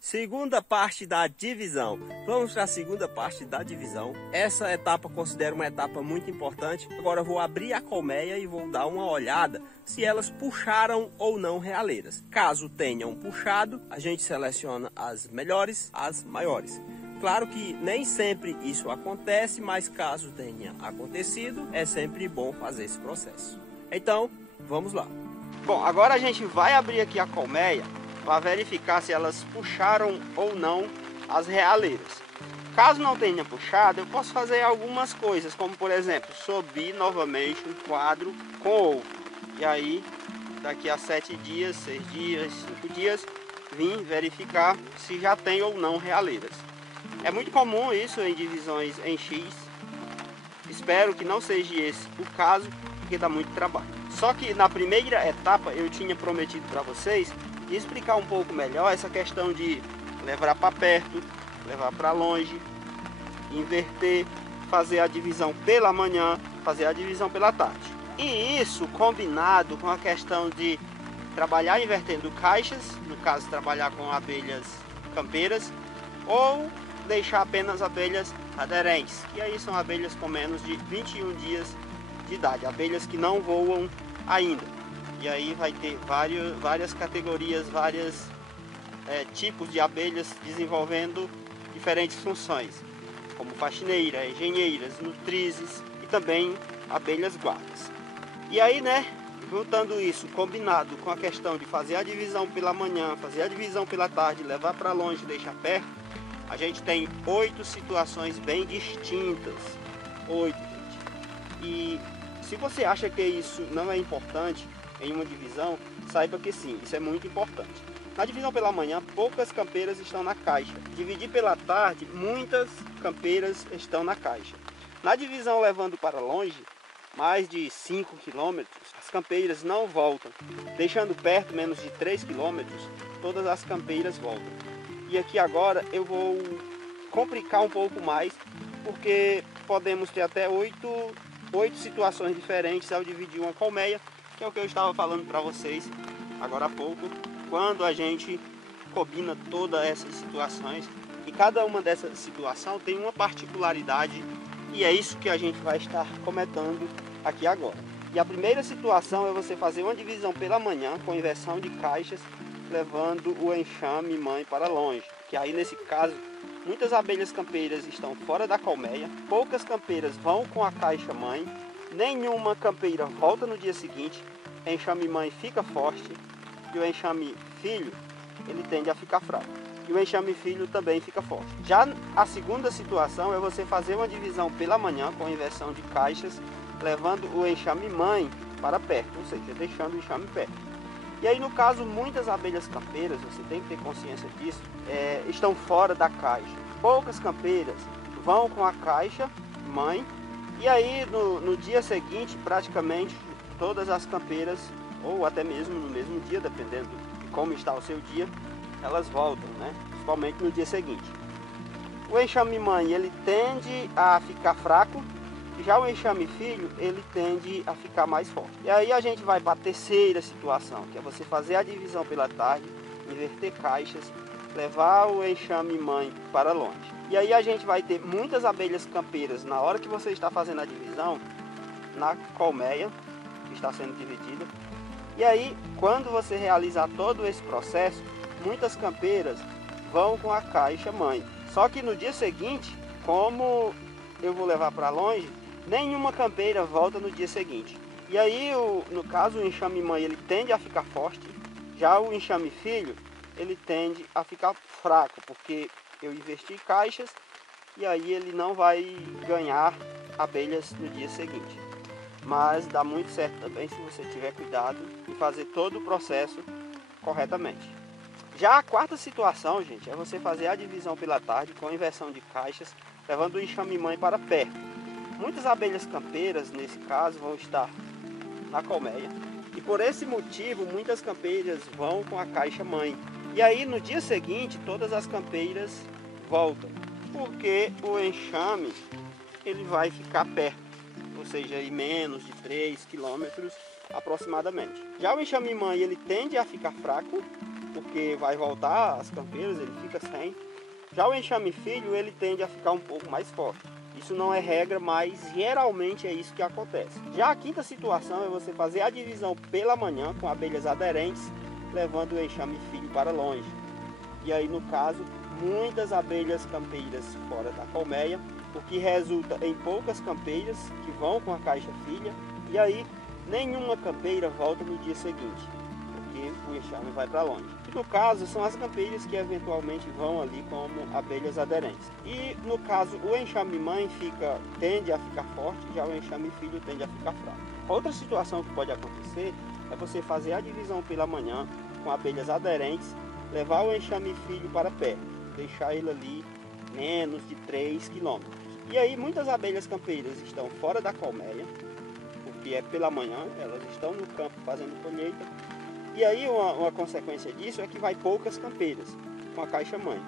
Segunda parte da divisão. Vamos para a segunda parte da divisão. Essa etapa eu considero uma etapa muito importante. Agora eu vou abrir a colmeia e vou dar uma olhada se elas puxaram ou não realeiras. Caso tenham puxado, a gente seleciona as melhores, as maiores. Claro que nem sempre isso acontece, mas caso tenha acontecido, é sempre bom fazer esse processo. Então, vamos lá. Bom, agora a gente vai abrir aqui a colmeia para verificar se elas puxaram ou não as realeiras. Caso não tenha puxado, eu posso fazer algumas coisas, como por exemplo, subir novamente um quadro com ovo. E aí, daqui a 7 dias, 6 dias, 5 dias, vim verificar se já tem ou não realeiras. É muito comum isso em divisões em X. Espero que não seja esse o caso, porque dá muito trabalho. Só que na primeira etapa eu tinha prometido para vocês explicar um pouco melhor essa questão de levar para perto, levar para longe, inverter, fazer a divisão pela manhã, fazer a divisão pela tarde. E isso combinado com a questão de trabalhar invertendo caixas, no caso trabalhar com abelhas campeiras, ou deixar apenas abelhas aderentes, que aí são abelhas com menos de 21 dias de idade, abelhas que não voam ainda. E aí vai ter várias categorias, vários tipos de abelhas desenvolvendo diferentes funções, como faxineiras, engenheiras, nutrizes e também abelhas guardas. E aí, né, juntando isso, combinado com a questão de fazer a divisão pela manhã, fazer a divisão pela tarde, levar para longe e deixar perto, a gente tem 8 situações bem distintas. 8, gente. E se você acha que isso não é importante em uma divisão, saiba que sim, isso é muito importante. Na divisão pela manhã, poucas campeiras estão na caixa. Dividir pela tarde, muitas campeiras estão na caixa. Na divisão levando para longe, mais de 5 km, as campeiras não voltam. Deixando perto, menos de 3 km, todas as campeiras voltam. E aqui agora eu vou complicar um pouco mais, porque podemos ter até 8 situações diferentes ao dividir uma colmeia, que é o que eu estava falando para vocês agora há pouco, quando a gente combina todas essas situações, e cada uma dessas situações tem uma particularidade, e é isso que a gente vai estar comentando aqui agora. E a primeira situação é você fazer uma divisão pela manhã com inversão de caixas, levando o enxame mãe para longe, que aí nesse caso muitas abelhas campeiras estão fora da colmeia, poucas campeiras vão com a caixa mãe, nenhuma campeira volta no dia seguinte, enxame mãe fica forte e o enxame filho ele tende a ficar fraco. E o enxame filho também fica forte. Já a segunda situação é você fazer uma divisão pela manhã com inversão de caixas, levando o enxame mãe para perto, ou seja, deixando o enxame perto. E aí no caso, muitas abelhas campeiras, você tem que ter consciência disso, estão fora da caixa. Poucas campeiras vão com a caixa mãe, e aí no dia seguinte, praticamente todas as campeiras, ou até mesmo no mesmo dia, dependendo de como está o seu dia, elas voltam, né? Principalmente no dia seguinte. O enxame mãe, ele tende a ficar fraco, já o enxame filho, ele tende a ficar mais forte. E aí a gente vai para a terceira situação, que é você fazer a divisão pela tarde, inverter caixas, levar o enxame mãe para longe. E aí a gente vai ter muitas abelhas campeiras na hora que você está fazendo a divisão, na colmeia, que está sendo dividida. E aí, quando você realizar todo esse processo, muitas campeiras vão com a caixa mãe. Só que no dia seguinte, como eu vou levar para longe, nenhuma campeira volta no dia seguinte. E aí, no caso, o enxame mãe ele tende a ficar forte, já o enxame filho ele tende a ficar fraco, porque eu investi caixas e aí ele não vai ganhar abelhas no dia seguinte. Mas dá muito certo também se você tiver cuidado e fazer todo o processo corretamente. Já a quarta situação, gente, é você fazer a divisão pela tarde com inversão de caixas, levando o enxame mãe para perto. Muitas abelhas campeiras, nesse caso, vão estar na colmeia, e por esse motivo muitas campeiras vão com a caixa mãe. E aí no dia seguinte todas as campeiras voltam, porque o enxame ele vai ficar perto, ou seja, em menos de 3 km aproximadamente. Já o enxame mãe ele tende a ficar fraco porque vai voltar as campeiras, ele fica sem. Já o enxame filho, ele tende a ficar um pouco mais forte. Isso não é regra, mas geralmente é isso que acontece. Já a quinta situação é você fazer a divisão pela manhã com abelhas aderentes, levando o enxame filho para longe. E aí, no caso, muitas abelhas campeiras fora da colmeia, o que resulta em poucas campeiras que vão com a caixa filha, e aí nenhuma campeira volta no dia seguinte, porque o enxame vai para longe. E no caso, são as campeiras que eventualmente vão ali como abelhas aderentes. E no caso, o enxame mãe tende a ficar forte, já o enxame filho tende a ficar fraco. Outra situação que pode acontecer é você fazer a divisão pela manhã com abelhas aderentes, levar o enxame filho para perto, deixar ele ali menos de 3 km. E aí muitas abelhas campeiras estão fora da colmeia, porque é pela manhã, elas estão no campo fazendo colheita. E aí uma consequência disso é que vai poucas campeiras com a caixa mãe.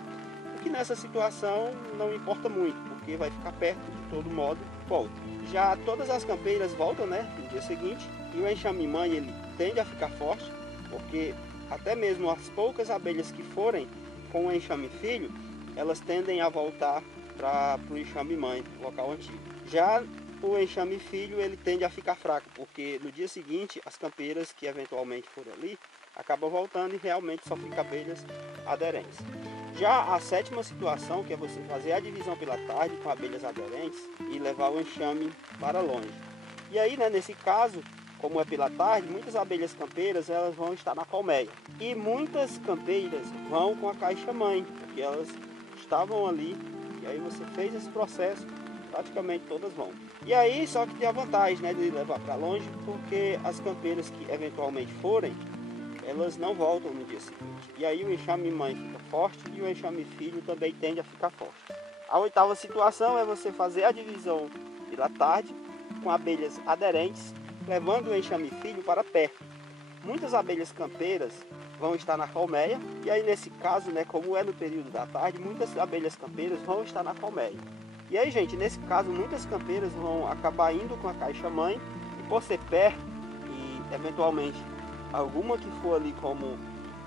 O que nessa situação não importa muito, porque vai ficar perto de todo modo, volta. Já todas as campeiras voltam, né, no dia seguinte, e o enxame mãe ele tende a ficar forte, porque até mesmo as poucas abelhas que forem com o enxame filho, elas tendem a voltar para o enxame mãe, local antigo. Já o enxame filho ele tende a ficar fraco, porque no dia seguinte as campeiras que eventualmente forem ali acabam voltando e realmente só fica abelhas aderentes. Já a sétima situação, que é você fazer a divisão pela tarde com abelhas aderentes e levar o enxame para longe. E aí, né, nesse caso, como é pela tarde, muitas abelhas campeiras elas vão estar na colmeia. E muitas campeiras vão com a caixa mãe, porque elas estavam ali. E aí você fez esse processo, praticamente todas vão. E aí só que tem a vantagem, né, de levar para longe, porque as campeiras que eventualmente forem, elas não voltam no dia seguinte. E aí o enxame mãe fica forte e o enxame filho também tende a ficar forte. A oitava situação é você fazer a divisão pela tarde com abelhas aderentes, levando o enxame filho para perto. Muitas abelhas campeiras vão estar na colmeia, e aí nesse caso, né, como é no período da tarde, muitas abelhas campeiras vão estar na colmeia. E aí, gente, nesse caso, muitas campeiras vão acabar indo com a caixa mãe, e por ser perto, e eventualmente alguma que for ali como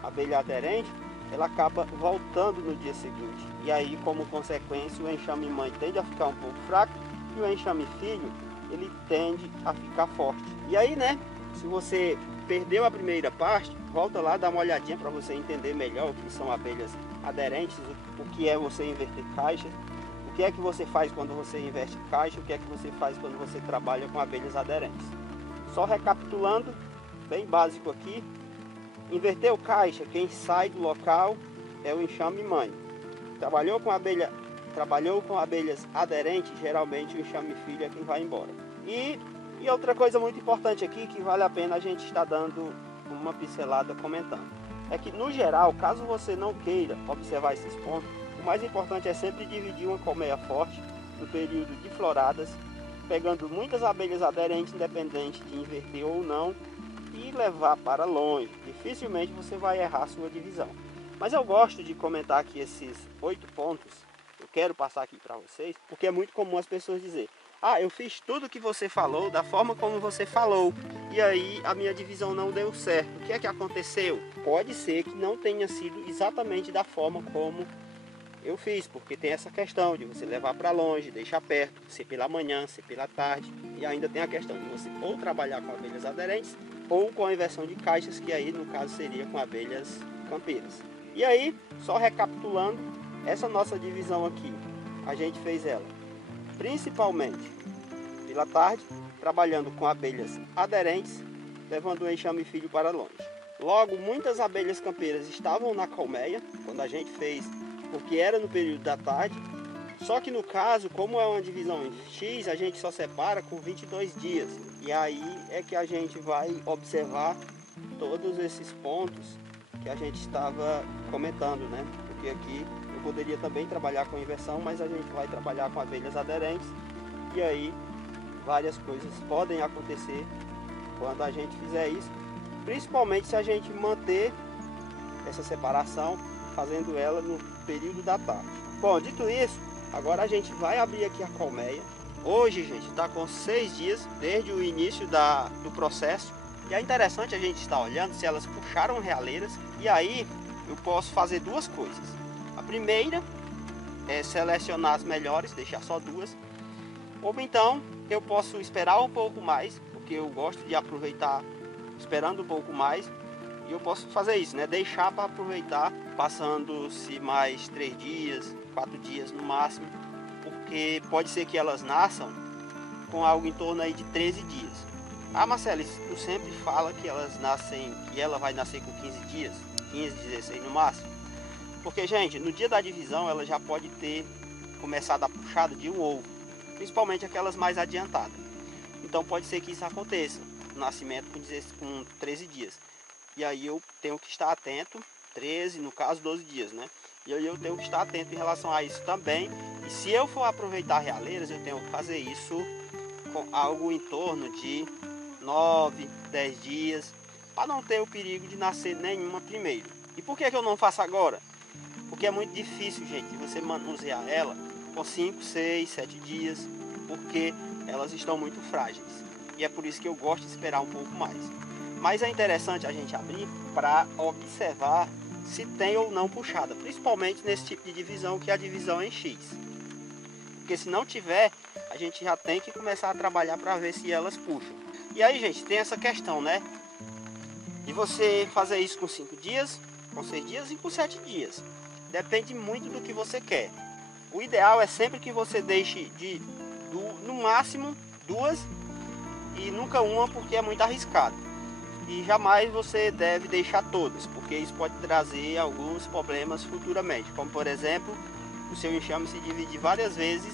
abelha aderente, ela acaba voltando no dia seguinte. E aí, como consequência, o enxame mãe tende a ficar um pouco fraco, e o enxame filho, ele tende a ficar forte. E aí, né, se você perdeu a primeira parte, volta lá, dá uma olhadinha para você entender melhor o que são abelhas aderentes, o que é você inverter caixa, o que é que você faz quando você inverte caixa, o que é que você faz quando você trabalha com abelhas aderentes. Só recapitulando, bem básico aqui, inverteu caixa, quem sai do local é o enxame mãe. Trabalhou com abelhas aderentes, geralmente o enxame filho é quem vai embora. E outra coisa muito importante aqui, que vale a pena a gente estar dando uma pincelada comentando, é que no geral, caso você não queira observar esses pontos, o mais importante é sempre dividir uma colmeia forte no período de floradas, pegando muitas abelhas aderentes, independente de inverter ou não, e levar para longe. Dificilmente você vai errar a sua divisão. Mas eu gosto de comentar aqui esses 8 pontos, eu quero passar aqui para vocês, porque é muito comum as pessoas dizerem: ah, eu fiz tudo que você falou, da forma como você falou, e aí a minha divisão não deu certo. O que é que aconteceu? Pode ser que não tenha sido exatamente da forma como eu fiz, porque tem essa questão de você levar para longe, deixar perto, ser pela manhã, ser pela tarde, e ainda tem a questão de você ou trabalhar com abelhas aderentes, ou com a inversão de caixas, que aí no caso seria com abelhas campeiras. E aí, só recapitulando, essa nossa divisão aqui, a gente fez ela principalmente pela tarde, trabalhando com abelhas aderentes, levando o enxame filho para longe. Logo, muitas abelhas campeiras estavam na colmeia, quando a gente fez, porque era no período da tarde. Só que no caso, como é uma divisão em X, a gente só separa com 22 dias. E aí é que a gente vai observar todos esses pontos que a gente estava comentando, né? Porque aqui eu poderia também trabalhar com inversão, mas a gente vai trabalhar com abelhas aderentes. E aí várias coisas podem acontecer quando a gente fizer isso, principalmente se a gente manter essa separação, fazendo ela no período da tarde. Bom, dito isso, agora a gente vai abrir aqui a colmeia. Hoje, gente, está com 6 dias desde o início do processo. E é interessante a gente estar olhando se elas puxaram realeiras. E aí, eu posso fazer duas coisas. A primeira é selecionar as melhores, deixar só duas. Ou então eu posso esperar um pouco mais, porque eu gosto de aproveitar esperando um pouco mais. E eu posso fazer isso, né? Deixar para aproveitar, passando-se mais 3 dias, 4 dias no máximo. Porque pode ser que elas nasçam com algo em torno aí de 13 dias. Ah, Marcelo, tu sempre fala que elas nascem, que ela vai nascer com 15 dias, 15, 16 no máximo. Porque, gente, no dia da divisão ela já pode ter começado a puxada de um ovo, principalmente aquelas mais adiantadas. Então pode ser que isso aconteça, o nascimento com 13 dias. E aí eu tenho que estar atento, 13, no caso 12 dias, né? E aí eu tenho que estar atento em relação a isso também. E se eu for aproveitar realeiras, eu tenho que fazer isso com algo em torno de 9, 10 dias, para não ter o perigo de nascer nenhuma primeiro. E por que eu não faço agora? Porque é muito difícil, gente, você manusear ela com 5, 6, 7 dias, porque elas estão muito frágeis. E é por isso que eu gosto de esperar um pouco mais. Mas é interessante a gente abrir para observar se tem ou não puxada, principalmente nesse tipo de divisão, que é a divisão em X. Porque se não tiver, a gente já tem que começar a trabalhar para ver se elas puxam. E aí, gente, tem essa questão, né? De você fazer isso com 5 dias, com 6 dias e com 7 dias. Depende muito do que você quer. O ideal é sempre que você deixe no máximo 2 e nunca uma, porque é muito arriscado. E jamais você deve deixar todas, porque isso pode trazer alguns problemas futuramente, como por exemplo, o seu enxame se dividir várias vezes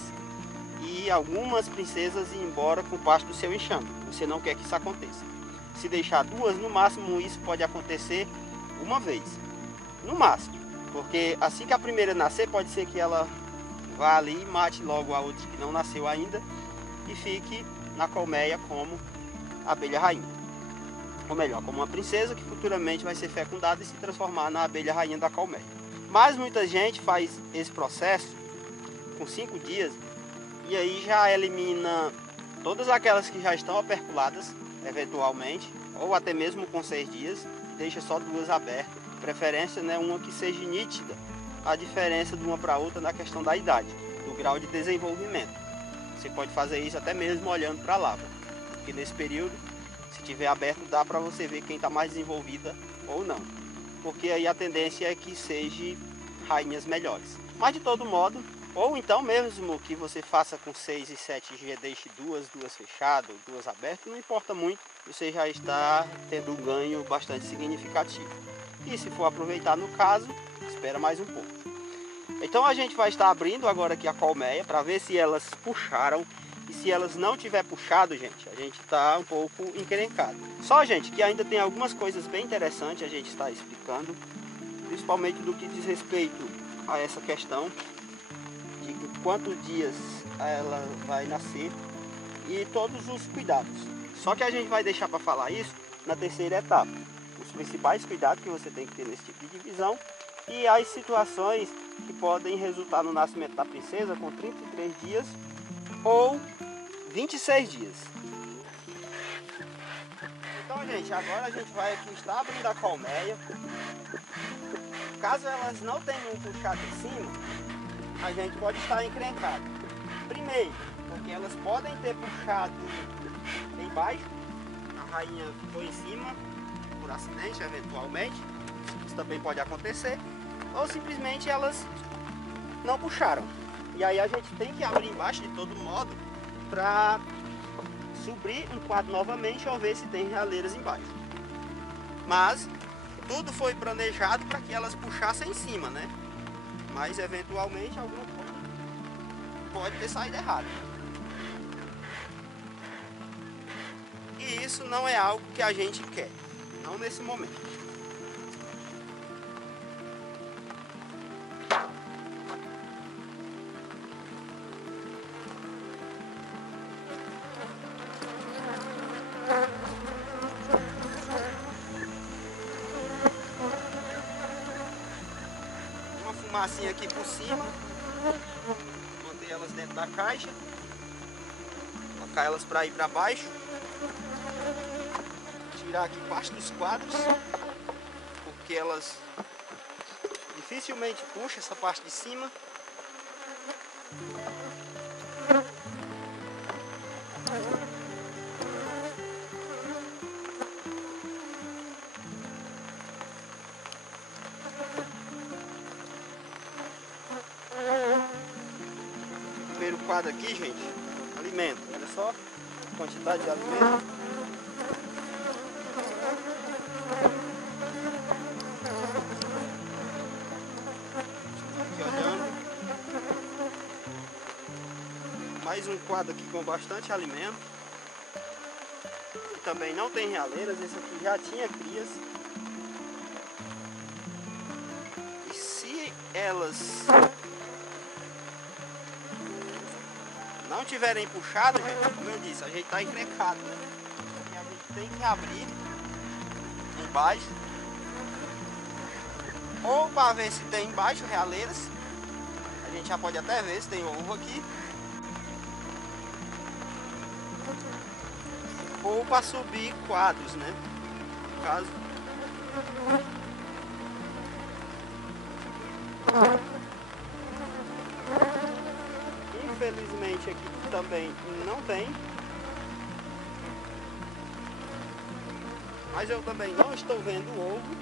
e algumas princesas ir embora com parte do seu enxame. Você não quer que isso aconteça. Se deixar 2, no máximo isso pode acontecer uma vez, no máximo, porque assim que a primeira nascer, pode ser que ela vá ali e mate logo a outra que não nasceu ainda e fique na colmeia como abelha rainha. Ou melhor, como uma princesa que futuramente vai ser fecundada e se transformar na abelha rainha da colmeia. Mas muita gente faz esse processo com 5 dias e aí já elimina todas aquelas que já estão operculadas, eventualmente, ou até mesmo com 6 dias, deixa só 2 abertas. Preferência, né, uma que seja nítida a diferença de uma para outra na questão da idade, do grau de desenvolvimento. Você pode fazer isso até mesmo olhando para a lavra, porque nesse período, se tiver aberto, dá para você ver quem está mais desenvolvida ou não. Porque aí a tendência é que seja rainhas melhores. Mas de todo modo, ou então mesmo que você faça com 6 e 7 dias, deixe 2 fechadas, 2 abertas, não importa muito, você já está tendo um ganho bastante significativo. E se for aproveitar no caso, espera mais um pouco. Então a gente vai estar abrindo agora aqui a colmeia para ver se elas puxaram. E se elas não tiver puxado, gente, a gente está um pouco encrencado. Só, gente, que ainda tem algumas coisas bem interessantes a gente está explicando, principalmente do que diz respeito a essa questão de quantos dias ela vai nascer e todos os cuidados. Só que a gente vai deixar para falar isso na terceira etapa. Os principais cuidados que você tem que ter nesse tipo de divisão e as situações que podem resultar no nascimento da princesa com 33 dias ou 26 dias. Então, gente, agora a gente vai aqui estar abrindo a colmeia. Caso elas não tenham puxado em cima, a gente pode estar encrencado. Primeiro, porque elas podem ter puxado embaixo, a rainha ficou em cima por acidente, eventualmente, isso também pode acontecer, ou simplesmente elas não puxaram. E aí a gente tem que abrir embaixo de todo modo para subir um quadro novamente ou ver se tem realeiras embaixo. Mas tudo foi planejado para que elas puxassem em cima, né? Mas eventualmente alguma coisa pode ter saído errado. E isso não é algo que a gente quer, não nesse momento. Uma fumacinha aqui por cima, manter elas dentro da caixa, colocar elas para ir para baixo, tirar aqui parte dos quadros, porque elas dificilmente puxa essa parte de cima. Primeiro quadro aqui, gente, alimento. Olha só a quantidade de alimento. Aqui olhando. Mais um quadro aqui com bastante alimento. E também não tem realeiras. Esse aqui já tinha crias. E se elas não tiverem puxado, gente, como eu disse, a gente tá encrencado, né? E a gente tem que abrir embaixo, ou para ver se tem embaixo realeiras. A gente já pode até ver se tem ovo aqui, ou para subir quadros, né? No caso, infelizmente aqui também não tem. Mas eu também não estou vendo o ovo.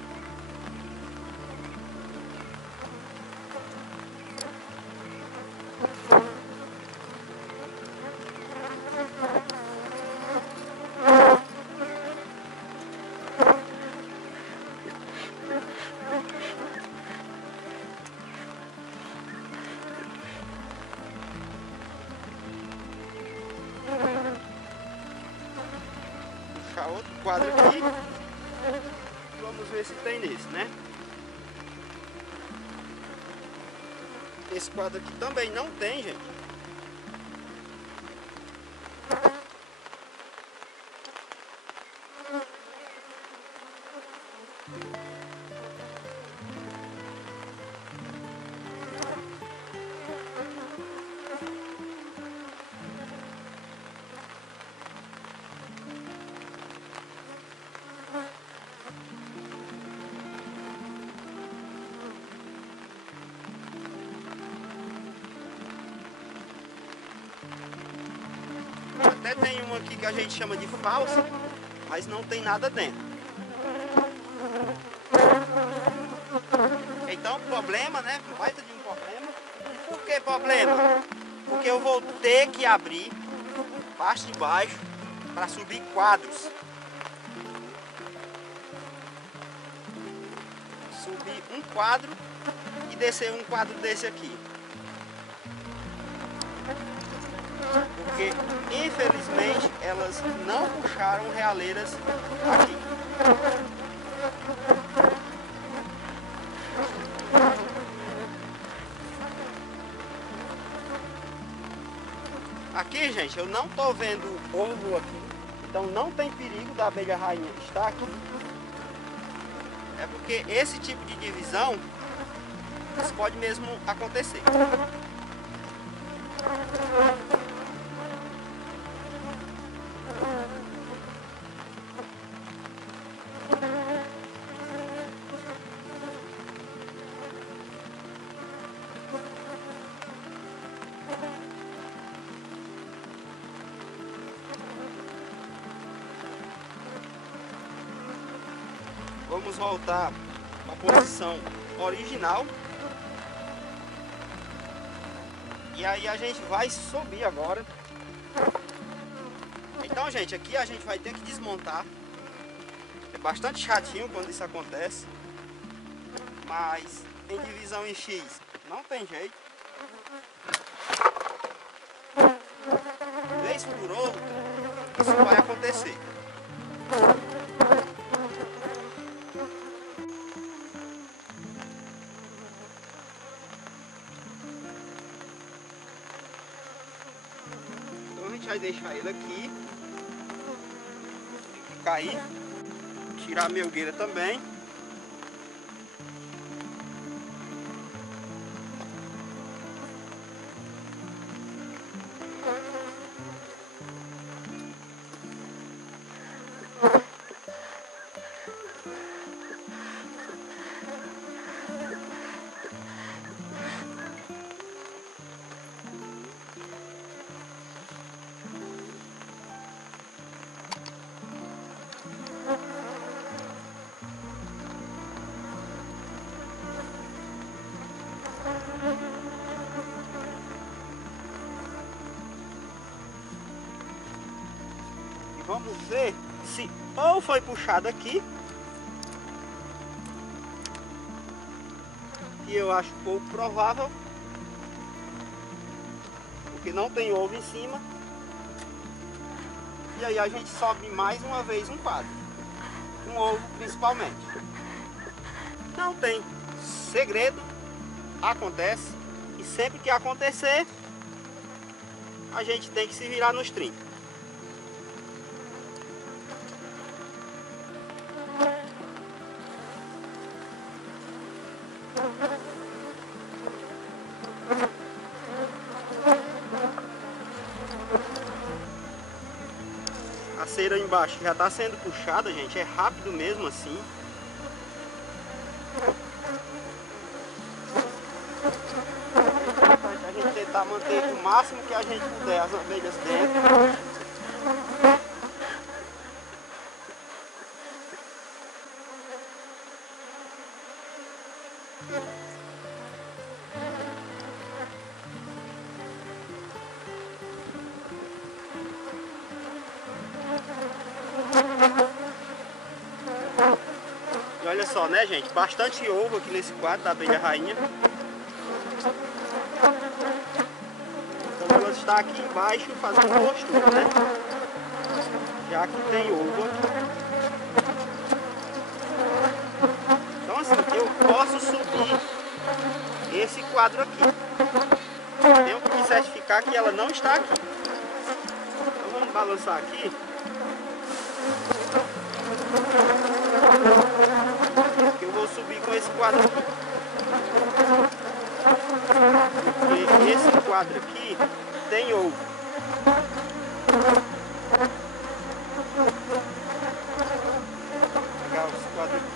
Puxar outro quadro aqui. Vamos ver se tem nesse, né? Esse quadro aqui também não tem, gente. Até tem uma aqui que a gente chama de falsa, mas não tem nada dentro. Então o problema, né? Vai ter um problema. Por que problema? Porque eu vou ter que abrir parte de baixo para subir quadros. Subir um quadro e descer um quadro desse aqui. Porque infelizmente elas não puxaram realeiras aqui. Aqui, gente, eu não tô vendo ovo aqui, então não tem perigo da abelha rainha estar aqui. É porque esse tipo de divisão, isso pode mesmo acontecer. Vamos voltar à posição original. E aí a gente vai subir agora. Então, gente, aqui a gente vai ter que desmontar. É bastante chatinho quando isso acontece. Mas em divisão em X não tem jeito. Vez por outra, isso vai acontecer. Vai deixar ele aqui cair, tirar a melgueira também. Vamos ver se ou foi puxado aqui, que eu acho pouco provável, porque não tem ovo em cima. E aí a gente sobe mais uma vez um quadro, um ovo principalmente. Não tem segredo, acontece, e sempre que acontecer, a gente tem que se virar nos 30. A cera embaixo já está sendo puxada, gente, é rápido mesmo assim. A gente tentar manter o máximo que a gente puder as abelhas dentro. E olha só, né, gente? Bastante ovo aqui nesse quadro da abelha rainha. Então ela está aqui embaixo fazendo postura, né? Já que tem ovo aqui. Então assim, eu posso subir esse quadro aqui. Tenho que me certificar que ela não está aqui. Então vamos balançar aqui. Que eu vou subir com esse quadro aqui. Porque esse quadro aqui tem ovo. Vou pegar esse quadro aqui.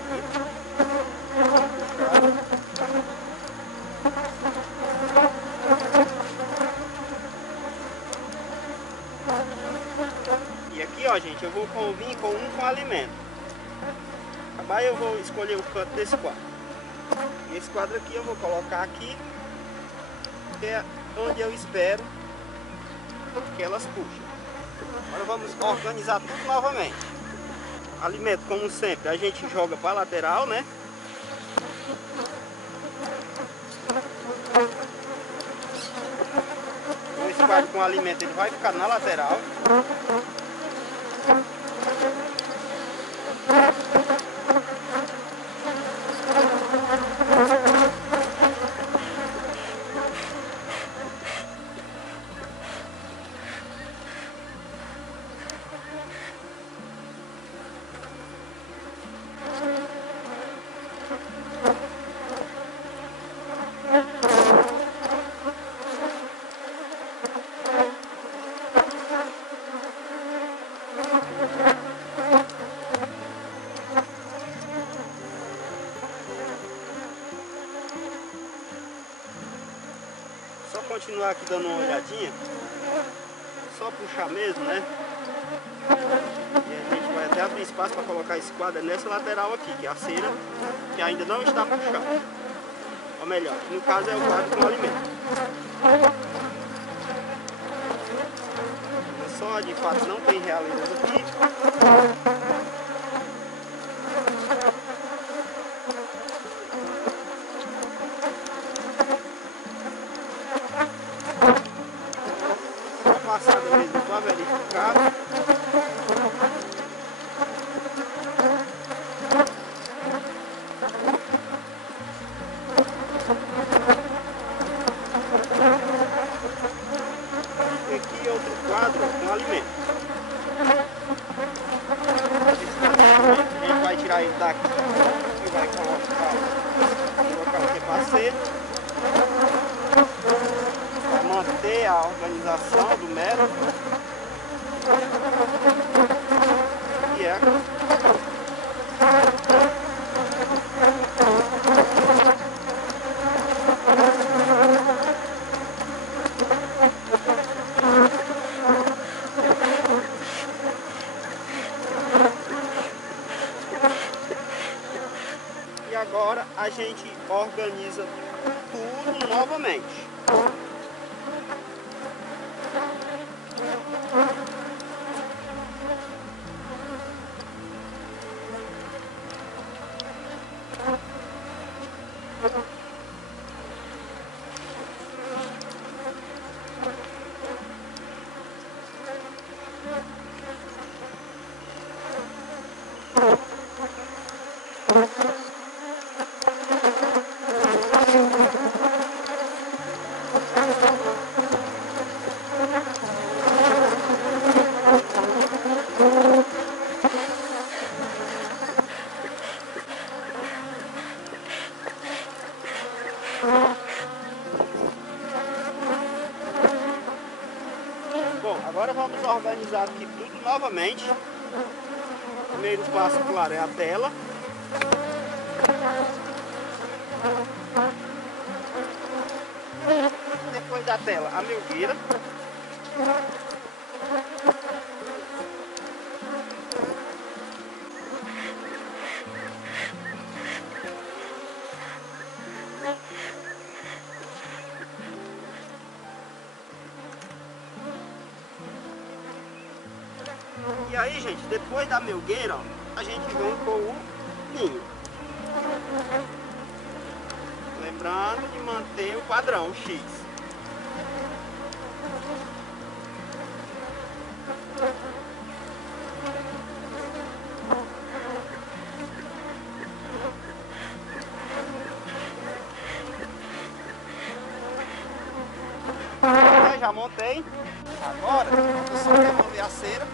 E aqui, ó, gente, eu vou vir com um com alimento. Acabar eu vou escolher o canto desse quadro. E esse quadro aqui eu vou colocar aqui, que é onde eu espero que elas puxem. Agora vamos organizar tudo novamente. Alimento, como sempre, a gente joga para a lateral, né? Então esse quadro com alimento ele vai ficar na lateral. Só continuar aqui dando uma olhadinha, só puxar mesmo, né? E a gente vai até abrir espaço para colocar esse quadro nessa lateral aqui, que é a cera que ainda não está puxada. Ou melhor, no caso é o quadro com alimento. Só de fato não tem realizado aqui. Passada mesmo para verificar. E aqui outro quadro com alimento. A gente vai tirar ele daqui e vai colocar o capacete. Manter a organização do método e é e agora a gente organiza tudo novamente. Agora vamos organizar aqui tudo novamente. O primeiro passo, claro, é a tela. Depois da tela, a melgueira. E aí, gente, depois da melgueira, ó, a gente vem com o ninho. Lembrando de manter o padrão, o X. Eu já montei. Agora, eu só remover a cera.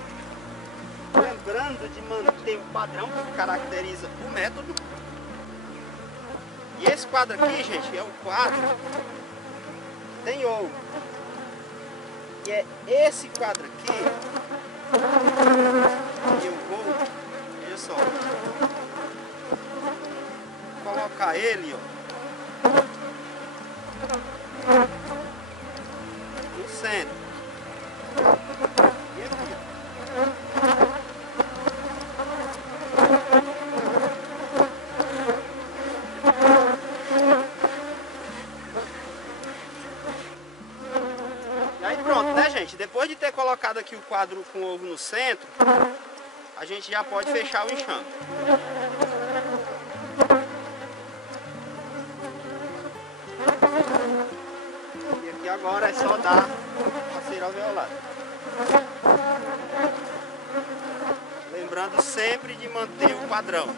Lembrando de manter o padrão que caracteriza o método. E esse quadro aqui, gente, é o quadro que tem ouro. E é esse quadro aqui que eu vou, olha só, colocar ele, ó, no centro. E aqui, ó. E aí pronto, né, gente? Depois de ter colocado aqui o quadro com o ovo no centro, a gente já pode fechar o enxame. E aqui agora é só dar a cera alveolada. Lembrando sempre de manter o padrão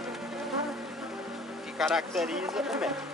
que caracteriza o método.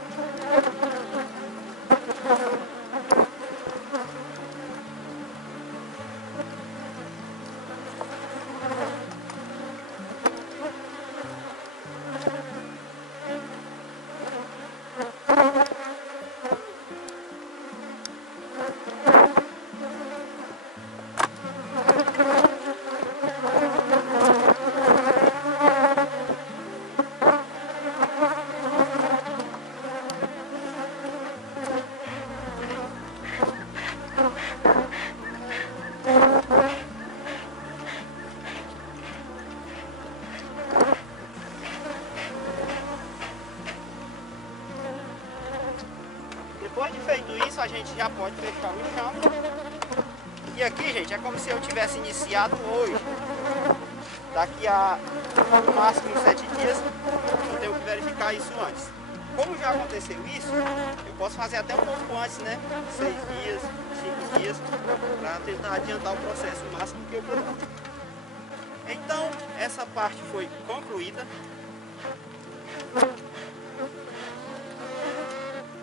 Depois de feito isso, a gente já pode fechar o enxame. E aqui, gente, é como se eu tivesse iniciado hoje. Daqui a no máximo 7 dias, eu tenho que verificar isso antes. Como já aconteceu isso, eu posso fazer até um pouco antes, né? 6 dias, 5 dias, para tentar adiantar o processo o máximo que eu puder. Então, essa parte foi concluída.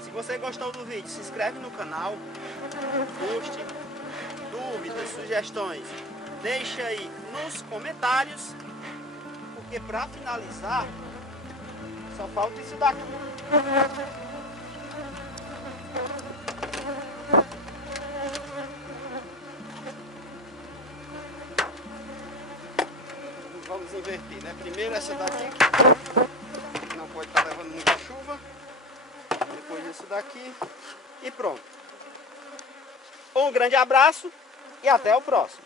Se você gostou do vídeo, se inscreve no canal, curte, dúvidas, sugestões, deixa aí nos comentários, porque para finalizar, só falta isso daqui. Vamos inverter, né? Primeiro essa daqui, que não pode estar levando muita chuva. Depois isso daqui e pronto. Um grande abraço e até o próximo.